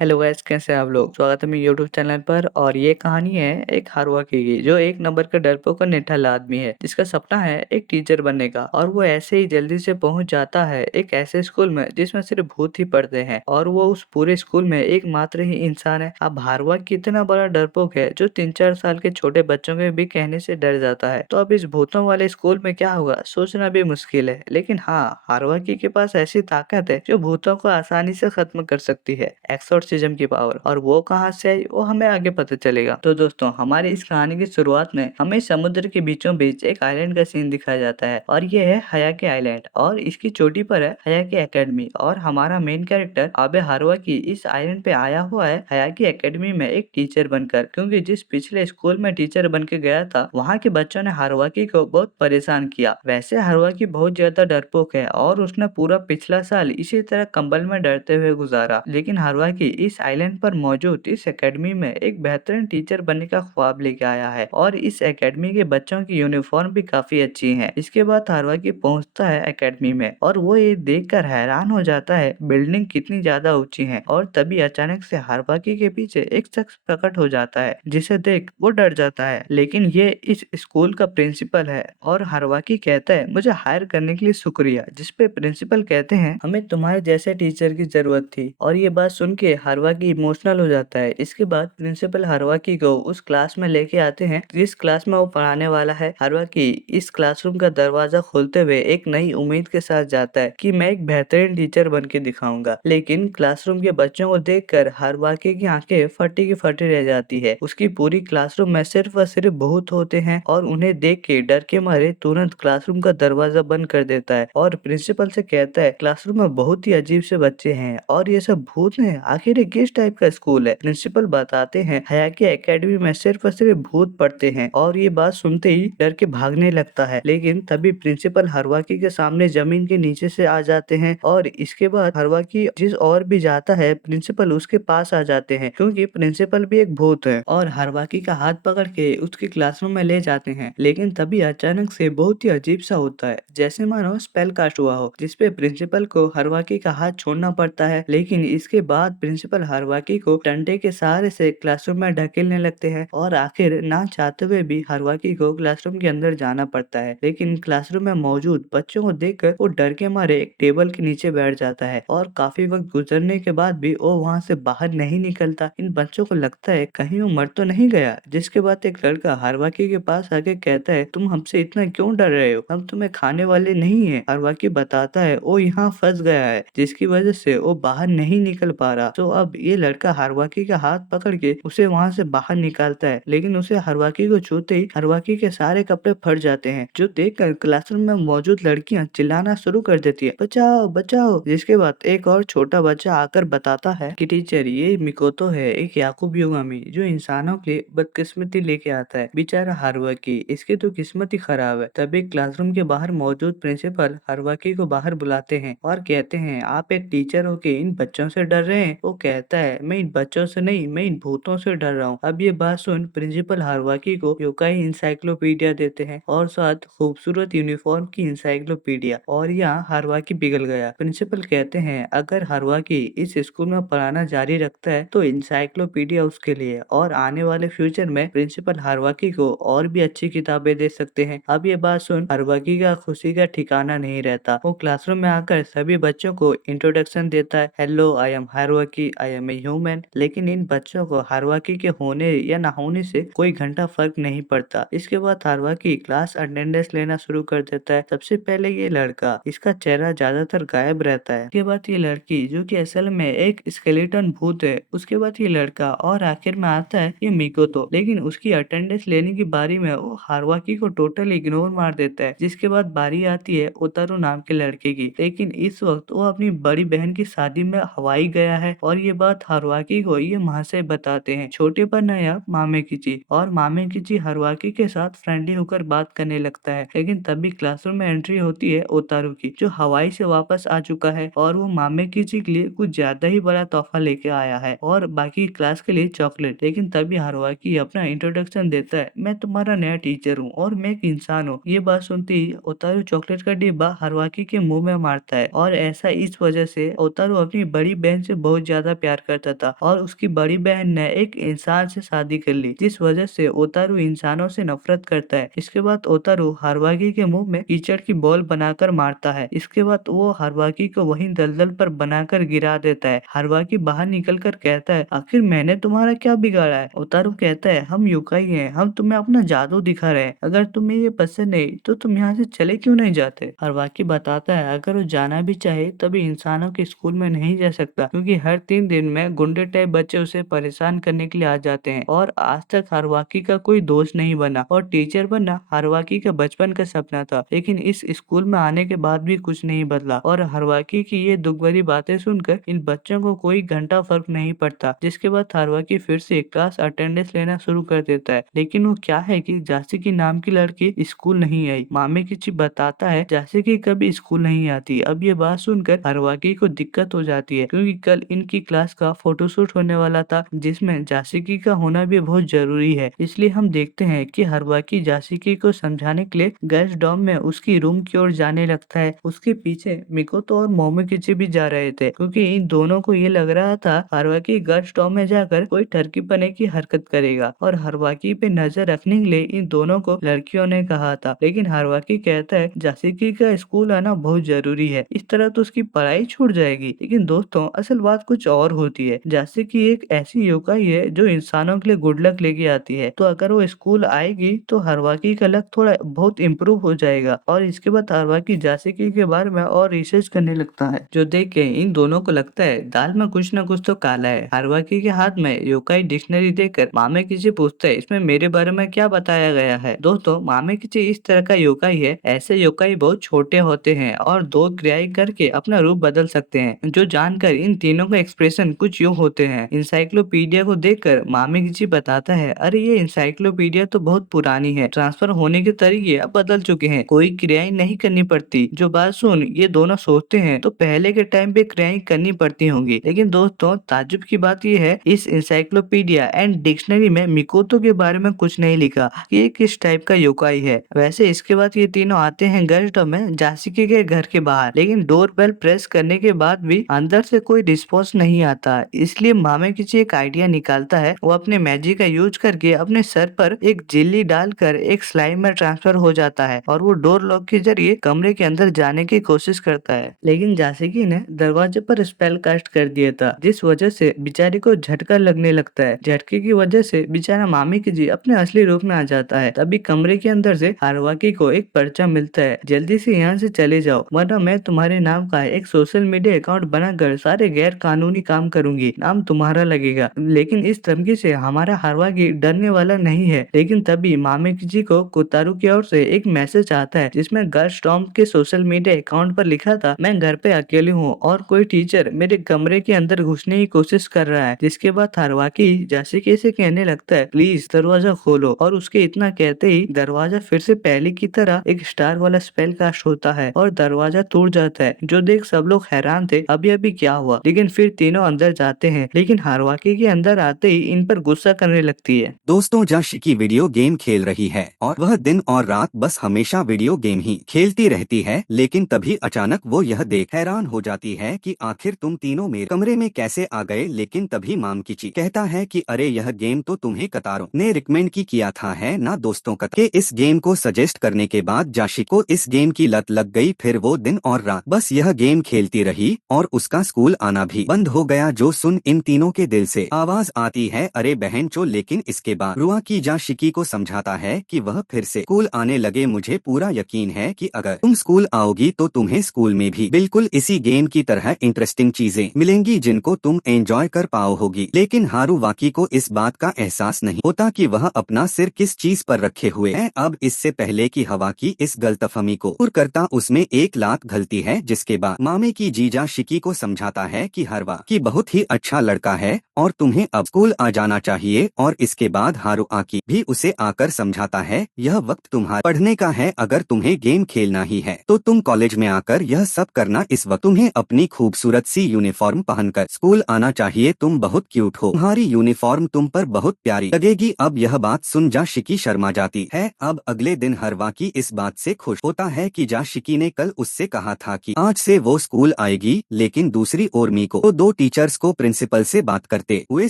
Hello guys, कैसे हैं आप लोग। स्वागत है मेरे यूट्यूब चैनल पर। और ये कहानी है एक हारुआकी की, जो एक नंबर का डरपोक और निठल्ला आदमी है जिसका सपना है एक टीचर बनने का। और वो ऐसे ही जल्दी से पहुंच जाता है एक ऐसे स्कूल में जिसमें सिर्फ भूत ही पढ़ते हैं, और वो उस पूरे स्कूल में एकमात्र ही इंसान है। अब हारुआकी इतना बड़ा डरपोक है जो 3-4 साल के छोटे बच्चों के भी कहने से डर जाता है। तो अब इस भूतों वाले स्कूल में क्या होगा सोचना भी मुश्किल है, लेकिन हाँ, हारुआकी के पास ऐसी ताकत है जो भूतों को आसानी से खत्म कर सकती है। एक्सोर्सिज्म की पावर। और वो कहाँ से आई वो हमें आगे पता चलेगा। तो दोस्तों, हमारी इस कहानी की शुरुआत में हमें समुद्र के बीचों बीच एक आइलैंड का सीन दिखाया जाता है, और ये है हयाके आइलैंड, और इसकी चोटी पर है हयाके एकेडमी। और हमारा मेन कैरेक्टर आबे हारुआकी इस आइलैंड पे आया हुआ है हयाके एकेडमी में एक टीचर बनकर, क्योंकि जिस पिछले स्कूल में टीचर बन के गया था वहाँ के बच्चों ने हारुआकी को बहुत परेशान किया। वैसे हारुआकी बहुत ज्यादा डरपोक है और उसने पूरा पिछला साल इसी तरह कंबल में डरते हुए गुजारा। लेकिन हारुआकी इस आइलैंड पर मौजूद इस एकेडमी में एक बेहतरीन टीचर बनने का ख्वाब लेके आया है, और इस एकेडमी के बच्चों की यूनिफॉर्म भी काफी अच्छी है। इसके बाद हारुआकी पहुंचता है एकेडमी में, और वो ये देखकर हैरान हो जाता है बिल्डिंग कितनी ज्यादा ऊंची है। और तभी अचानक से हारुआकी के पीछे एक शख्स प्रकट हो जाता है, जिसे देख वो डर जाता है। लेकिन ये इस स्कूल का प्रिंसिपल है, और हारुआकी कहता है मुझे हायर करने के लिए शुक्रिया। जिसपे प्रिंसिपल कहते हैं हमें तुम्हारे जैसे टीचर की जरूरत थी। और ये बात सुन के हारुआकी इमोशनल हो जाता है। इसके बाद प्रिंसिपल हारुआकी को उस क्लास में लेके आते हैं जिस क्लास में वो पढ़ाने वाला है। हारुआकी इस क्लासरूम का दरवाजा खोलते हुए एक नई उम्मीद के साथ जाता है कि मैं एक बेहतरीन टीचर बन के दिखाऊंगा। लेकिन क्लासरूम के बच्चों को देखकर हारुआकी की आंखें फटी की फटी रह जाती है। उसकी पूरी क्लासरूम में सिर्फ और सिर्फ भूत होते हैं, और उन्हें देख के डर के मारे तुरंत क्लासरूम का दरवाजा बंद कर देता है, और प्रिंसिपल से कहता है क्लासरूम में बहुत ही अजीब से बच्चे हैं, और ये सब भूत हैं। आखिर ये किस टाइप का स्कूल है। प्रिंसिपल बताते हैं हयाके एकेडमी में सिर्फ और सिर्फ भूत पढ़ते हैं। और ये बात सुनते ही डर के भागने लगता है। लेकिन तभी प्रिंसिपल हारुआकी के सामने जमीन के नीचे से आ जाते हैं, और इसके बाद हारुआकी जिस और भी जाता है प्रिंसिपल उसके पास आ जाते हैं, क्योंकि प्रिंसिपल भी एक भूत है, और हारुआकी का हाथ पकड़ के उसके क्लासरूम में ले जाते हैं। लेकिन तभी अचानक से बहुत ही अजीब सा होता है, जैसे मानो स्पेल कास्ट हुआ हो, जिसपे प्रिंसिपल को हारुआकी का हाथ छोड़ना पड़ता है। लेकिन इसके बाद प्रिंसिपल हारुआकी को डंडे के सहारे से क्लासरूम में ढकेलने लगते हैं, और आखिर ना चाहते हुए भी हारुआकी को क्लासरूम के अंदर जाना पड़ता है। लेकिन क्लासरूम में मौजूद बच्चों को देखकर वो डर के मारे एक टेबल के नीचे बैठ जाता है, और काफी वक्त गुजरने के बाद भी वो वहाँ से बाहर नहीं निकलता। इन बच्चों को लगता है कहीं वो मर तो नहीं गया। जिसके बाद एक लड़का हारुआकी के पास आके कहता है तुम हमसे इतना क्यों डर रहे हो, हम तुम्हें खाने वाले नहीं है। हारुआकी बताता है वो यहाँ फंस गया है, जिसकी वजह से वो बाहर नहीं निकल पा रहा। तो अब ये लड़का हारुआकी का हाथ पकड़ के उसे वहाँ से बाहर निकालता है, लेकिन उसे हारुआकी को छूते ही हारुआकी के सारे कपड़े फट जाते हैं, जो देखकर क्लासरूम में मौजूद लड़कियां चिल्लाना शुरू कर देती है, बचाओ बचाओ। जिसके बाद एक और छोटा बच्चा आकर बताता है कि टीचर ये मिकोतो है, एक याकूब युगामी जो इंसानों के लिए बदकिस्मती लेके आता है। बेचारा हारुआकी, इसकी तो किस्मत ही खराब है। तभी क्लासरूम के बाहर मौजूद प्रिंसिपल हारुआकी को बाहर बुलाते हैं और कहते हैं आप एक टीचर हो के इन बच्चों से डर रहे हैं। वो कहता है मैं इन बच्चों से नहीं, मैं इन भूतों से डर रहा हूँ। अब ये बात सुन प्रिंसिपल हारुआकी को योकाई इंसाइक्लोपीडिया देते हैं, और साथ खूबसूरत यूनिफॉर्म की इंसाइक्लोपीडिया। और यहाँ हारुआकी पिघल गया। प्रिंसिपल कहते हैं अगर हारुआकी इस स्कूल में पढ़ाना जारी रखता है तो इंसाइक्लोपीडिया उसके लिए, और आने वाले फ्यूचर में प्रिंसिपल हारुआकी को और भी अच्छी किताबें दे सकते हैं। अब ये बात सुन हारुआकी का खुशी का ठिकाना नहीं रहता। वो क्लासरूम में आकर सभी बच्चों को इंट्रोडक्शन देता है, hello I am Haruaki, I am a human. लेकिन इन बच्चों को हारुआकी के होने या ना होने से कोई घंटा फर्क नहीं पड़ता। इसके बाद हारुआकी क्लास अटेंडेंस लेना शुरू कर देता है। सबसे पहले ये लड़का, इसका चेहरा ज्यादातर गायब रहता है। उसके बाद ये लड़की जो कि असल में एक स्केलेटन भूत है। उसके बाद ये लड़का, और आखिर में आता है ये मिकोतो। लेकिन उसकी अटेंडेंस लेने की बारी में वो हारुआकी को टोटल इग्नोर मार देता है। जिसके बाद बारी आती है ओतारू नाम के लड़के की। लेकिन इस वक्त वो अपनी बड़ी बहन की शादी में हवाई गया है, और ये बात हारुआकी को ये महाशय बताते हैं। छोटे पर नया मामे किची, और मामे किची हारुआकी के साथ फ्रेंडली होकर बात करने लगता है। लेकिन तभी क्लासरूम में एंट्री होती है ओतारू की, जो हवाई से वापस आ चुका है, और वो मामे किची के लिए कुछ ज्यादा ही बड़ा तोहफा लेके आया है, और बाकी क्लास के लिए चॉकलेट। लेकिन तभी हारुआकी अपना इंट्रोडक्शन देता है, मैं तुम्हारा नया टीचर हूँ और मैं एक इंसान हूँ। ये बात सुनते ही ओतारू चॉकलेट का डिब्बा हारुआकी के मुंह में मारता है, और ऐसा इस वजह से ओतारू अपनी बड़ी बहन से बहुत ज्यादा ज्यादा प्यार करता था और उसकी बड़ी बहन ने एक इंसान से शादी कर ली, जिस वजह से ओतारू इंसानों से नफरत करता है। इसके बाद ओतारू हारुवाकी के मुंह में कीचड़ की बॉल बनाकर मारता है। इसके बाद वो हारुवाकी को वहीं दलदल पर बनाकर गिरा देता है। हारुवाकी बाहर निकलकर कहता है, आखिर मैंने तुम्हारा क्या बिगाड़ा है? ओतारू कहता है, हम युकाई हैं, हम तुम्हें अपना जादू दिखा रहे हैं, अगर तुम्हें ये पसंद नहीं तो तुम यहाँ से चले क्यों नहीं जाते? हारुवाकी बताता है, अगर वो जाना भी चाहे तभी इंसानों के स्कूल में नहीं जा सकता, क्योंकि हर 3 दिन में गुंडे टाइप बच्चे उसे परेशान करने के लिए आ जाते हैं और आज तक हारुवाकी का कोई दोस्त नहीं बना और टीचर बनना हारुवाकी का बचपन का सपना था। लेकिन इस स्कूल में आने के बाद भी कुछ नहीं बदला और हारुवाकी की ये दुख भरी बातें सुनकर इन बच्चों को कोई घंटा फर्क नहीं पड़ता। जिसके बाद हारुवाकी फिर से क्लास अटेंडेंस लेना शुरू कर देता है, लेकिन वो क्या है कि जासिकी नाम की लड़की स्कूल नहीं आई। मामेकिची बताता है, जासिकी कभी स्कूल नहीं आती। अब ये बात सुनकर हारुवाकी को दिक्कत हो जाती है, क्योंकि कल इनकी क्लास का फोटोशूट होने वाला था, जिसमें जासिकी का होना भी बहुत जरूरी है। इसलिए हम देखते हैं कि हारुवाकी जासिकी को समझाने के लिए गर्ल्स डॉर्म में उसकी रूम की ओर जाने लगता है। उसके पीछे मिकोतो और मोमोकिची भी जा रहे थे, क्योंकि इन दोनों को ये लग रहा था हारुवाकी गर्ल्स डॉर्म में जाकर कोई टर्कीपने की हरकत करेगा और हारुवाकी पे नजर रखने के लिए इन दोनों को लड़कियों ने कहा था। लेकिन हारुवाकी कहता है, जासिकी का स्कूल आना बहुत जरूरी है, इस तरह तो उसकी पढ़ाई छूट जाएगी। लेकिन दोस्तों, असल बात कुछ और होती है। जासिकी एक ऐसी योकाई है जो इंसानों के लिए गुड लक लेके आती है, तो अगर वो स्कूल आएगी तो हारुवाकी का लक थोड़ा बहुत इम्प्रूव हो जाएगा। और इसके बाद हारुवाकी जासिकी के बारे में और रिसर्च करने लगता है, जो देख के इन दोनों को लगता है दाल में कुछ न कुछ तो काला है। हारुवाकी के हाथ में योकाई डिक्शनरी देखकर मामेकिची पूछता है, इसमें मेरे बारे में क्या बताया गया है? दोस्तों, मामेकिची इस तरह का योकाई है। ऐसे योकाई बहुत छोटे होते हैं और 2 क्रियाएं करके अपना रूप बदल सकते हैं, जो जानकर इन तीनों का एक्सप्रेशन कुछ यूँ होते हैं। इंसाइक्लोपीडिया को देखकर मामेकिची बताता है, अरे ये इंसाइक्लोपीडिया तो बहुत पुरानी है, ट्रांसफर होने के तरीके अब बदल चुके हैं, कोई क्रियाएं नहीं करनी पड़ती। जो बात सुन ये दोनों सोचते हैं तो पहले के टाइम पे क्रियाएं करनी पड़ती होंगी। लेकिन दोस्तों, ताज्जुब की बात ये है, इस इंसाइक्लोपीडिया एंड डिक्शनरी में मिकोतो के बारे में कुछ नहीं लिखा कि ये किस टाइप का योकाई है। वैसे इसके बाद ये तीनों आते हैं गर्ल्स डॉर्म में जासिकी के घर के बाहर, लेकिन डोर बेल प्रेस करने के बाद भी अंदर से कोई रिस्पॉन्स नहीं आता। इसलिए मामेकिची एक आइडिया निकालता है। वो अपने मैजिक का यूज करके अपने सर पर एक जेली डालकर एक स्लाइम में ट्रांसफर हो जाता है और वो डोर लॉक के जरिए कमरे के अंदर जाने की कोशिश करता है। लेकिन जासिकी ने दरवाजे पर स्पेल कास्ट कर दिया था, जिस वजह से बेचारी को झटका लगने लगता है। झटके की वजह से बेचारा मामेकिची अपने असली रूप में आ जाता है। तभी कमरे के अंदर से हारुवाकी को एक पर्चा मिलता है, जल्दी से यहाँ से चले जाओ वरना मैं तुम्हारे नाम का एक सोशल मीडिया अकाउंट बनाकर सारे गैर कानूनी काम करूंगी, नाम तुम्हारा लगेगा। लेकिन इस धमकी से हमारा हारुवाकी डरने वाला नहीं है। लेकिन तभी मामेकिची को कोतारू की ओर से एक मैसेज आता है, जिसमें गर्ल्स डॉर्म के सोशल मीडिया अकाउंट पर लिखा था, मैं घर पे अकेली हूँ और कोई टीचर मेरे कमरे के अंदर घुसने की कोशिश कर रहा है। जिसके बाद हारुवाकी जासिकी से कहने लगता है, प्लीज दरवाजा खोलो, और उसके इतना कहते ही दरवाजा फिर से पहले की तरह एक स्टार वाला स्पेल कास्ट होता है और दरवाजा टूट जाता है, जो देख सब लोग हैरान थे अभी अभी क्या हुआ। लेकिन फिर तीनों अंदर जाते हैं, लेकिन हारुवाकी के अंदर आते ही इन पर गुस्सा करने लगती है। दोस्तों, जासिकी वीडियो गेम खेल रही है और वह दिन और रात बस हमेशा वीडियो गेम ही खेलती रहती है। लेकिन तभी अचानक वो यह देख हैरान हो जाती है कि आखिर तुम तीनों मेरे कमरे में कैसे आ गए। लेकिन तभी मामेकिची कहता है कि अरे यह गेम तो तुम्हें कतारो ने रिकमेंड किया था है ना दोस्तों। के इस गेम को सजेस्ट करने के बाद जासिकी को इस गेम की लत लग गई। फिर वो दिन और रात बस यह गेम खेलती रही और उसका स्कूल आना भी बंद हो गया। जो सुन इन तीनों के दिल से आवाज आती है, अरे बहन चो। लेकिन इसके बाद हारुवाकी जासिकी को समझाता है कि वह फिर से स्कूल आने लगे। मुझे पूरा यकीन है कि अगर तुम स्कूल आओगी तो तुम्हें स्कूल में भी बिल्कुल इसी गेम की तरह इंटरेस्टिंग चीजें मिलेंगी जिनको तुम एंजॉय कर पाओगी। लेकिन हारुवाकी को इस बात का एहसास नहीं होता कि वह अपना सिर किस चीज पर रखे हुए है। अब इससे पहले कि हारुवाकी इस गलतफहमी को दूर करता उसमें एक लात घलती है। जिसके बाद मामेकिची जासिकी को समझाता है कि हारुवाकी बहुत ही अच्छा लड़का है और तुम्हें अब स्कूल आ जाना चाहिए। और इसके बाद हारुवाकी भी उसे आकर समझाता है, यह वक्त तुम्हारा पढ़ने का है। अगर तुम्हें गेम खेलना ही है तो तुम कॉलेज में आकर यह सब करना। इस वक्त तुम्हें अपनी खूबसूरत सी यूनिफॉर्म पहनकर स्कूल आना चाहिए। तुम बहुत क्यूट हो, तुम्हारी यूनिफॉर्म तुम पर बहुत प्यारी लगेगी। अब यह बात सुन जासिकी शर्मा जाती है। अब अगले दिन हारुवाकी इस बात से खुश होता है कि जासिकी ने कल उससे कहा था कि आज से वो स्कूल आएगी। लेकिन दूसरी ओर मिको तो 2 टीचर्स को प्रिंसिपल से बात करते हुए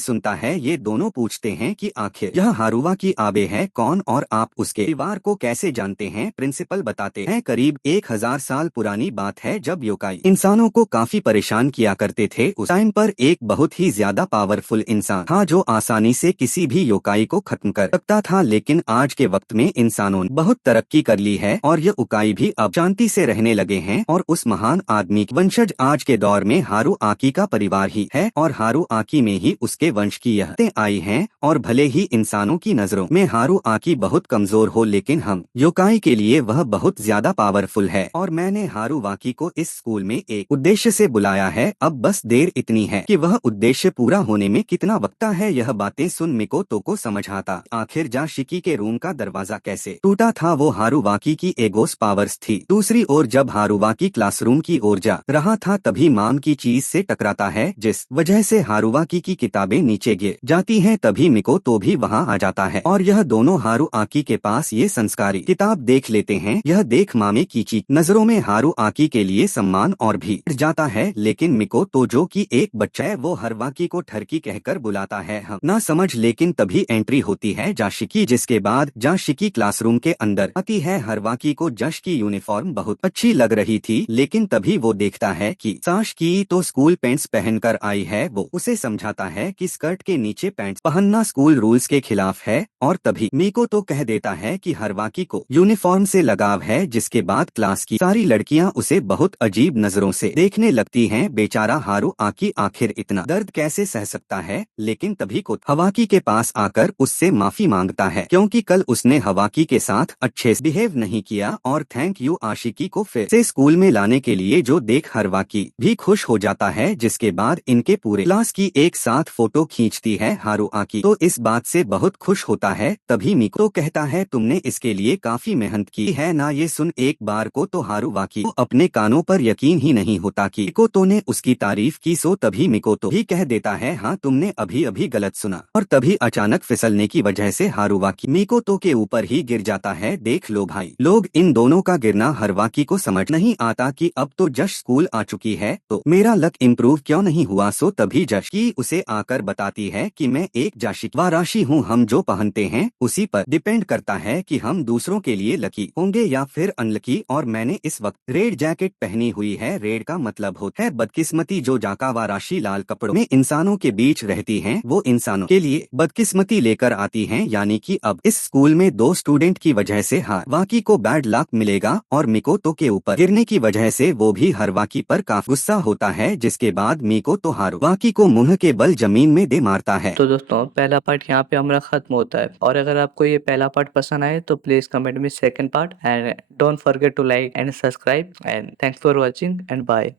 सुनता है। ये दोनों पूछते हैं कि आखिर यह हारुवा की आबे है कौन और आप उसके परिवार को कैसे जानते हैं। प्रिंसिपल बताते हैं करीब 1000 साल पुरानी बात है जब योकाई इंसानों को काफी परेशान किया करते थे। उस टाइम पर एक बहुत ही ज्यादा पावरफुल इंसान था जो आसानी से किसी भी योकाई को खत्म कर सकता था। लेकिन आज के वक्त में इंसानों ने बहुत तरक्की कर ली है और ये उकाई भी अब शांति से रहने लगे हैं। और उस महान आदमी के वंशज आज के दौर में हारू आकी का परिवार ही है और हारू आकी में ही उसके वंश की यहतें आई हैं। और भले ही इंसानों की नजरों में हारू आकी बहुत कमजोर हो लेकिन हम योकाई के लिए वह बहुत ज्यादा पावरफुल है। और मैंने हारू वाकी को इस स्कूल में एक उद्देश्य से बुलाया है। अब बस देर इतनी है कि वह उद्देश्य पूरा होने में कितना वक्त है। यह बातें सुन मिकोतो को समझ आता आखिर जाशिकी के रूम का दरवाजा कैसे टूटा था। वो हारुवाकी की एगोस पावर्स थी। दूसरी ओर जब हारुवाकी क्लासरूम की ओर जा रहा था तभी माम की चीज से टकराता है जिस वजह से हारुवाकी की किताबें नीचे गिर जाती हैं। तभी मिकोतो भी वहां आ जाता है और यह दोनों हारुआकी के पास ये संस्कारी किताब देख लेते हैं। यह देख मामे कीची नजरों में हारुआकी के लिए सम्मान और भी बढ़ जाता है। लेकिन मिकोतो जो कि एक बच्चा है वो हारुवाकी को ठरकी कहकर बुलाता है। हम ना समझ लेकिन तभी एंट्री होती है जाशिकी जिसके बाद जाशिकी क्लासरूम के अंदर आती है। हारुवाकी को जश की यूनिफॉर्म बहुत अच्छी लग रही थी लेकिन तभी वो देखता है कि साशकी तो स्कूल पैंट्स पहनकर आई है। वो उसे समझाता है कि स्कर्ट के नीचे पैंट्स पहनना स्कूल रूल्स के खिलाफ है। और तभी मीको तो कह देता है कि हारुवाकी को यूनिफॉर्म से लगाव है। जिसके बाद क्लास की सारी लड़कियां उसे बहुत अजीब नजरों से देखने लगती हैं। बेचारा हारुआकी आखिर इतना दर्द कैसे सह सकता है। लेकिन तभी को हवाकी के पास आकर उससे माफी मांगता है क्योंकि कल उसने हवाकी के साथ अच्छे से बिहेव नहीं किया। और थैंक यू आशिकी को फिर से स्कूल में लाने के लिए जो देख हवाकी भी खुश हो जाता है। जिसके बाद इनके पूरे क्लास की एक साथ फोटो खींचती है हारुआकी तो इस बात से बहुत खुश होता है। तभी मिको कहता है तुमने इसके लिए काफी मेहनत की है ना। ये सुन एक बार को तो हारुआकी को अपने कानों पर यकीन ही नहीं होता कि मिकोतो ने उसकी तारीफ की। सो तभी मिकोतो भी कह देता है हाँ तुमने अभी अभी गलत सुना। और तभी अचानक फिसलने की वजह से हारुवाकी मिकोतो के ऊपर ही गिर जाता है। देख लो भाई लोग इन दोनों का गिरना हारुवाकी को समझ नहीं आता कि अब तो जश स्कूल आ चुकी है तो मेरा लक इम्प्रूव क्यों नहीं हुआ। सो तभी जश की उसे आकर बताती है कि मैं एक जाशिक वाराशी हूँ। हम जो पहनते हैं उसी पर डिपेंड करता है कि हम दूसरों के लिए लकी होंगे या फिर अनलकी। और मैंने इस वक्त रेड जैकेट पहनी हुई है। रेड का मतलब होता है बदकिस्मती। जो जाका वाराशी लाल कपड़ों में इंसानों के बीच रहती हैं वो इंसानों के लिए बदकिस्मती लेकर आती हैं। यानी कि अब इस स्कूल में 2 स्टूडेंट की वजह से हारुवाकी को बैड लक मिलेगा। और मिकोतो के ऊपर गिरने की वजह से वो भी हारुवाकी पर काफी गुस्सा होता है। जिसके बाद मिकोतो हारुवाकी को मुंह के बल जमीन में दे मारता है। तो दोस्तों पहला पार्ट यहाँ पे हमारा खत्म होता है और अगर आपको ये पहला पार्ट पसंद आए तो प्लीज कमेंट में second part and don't forget to like and subscribe and thanks for watching and bye.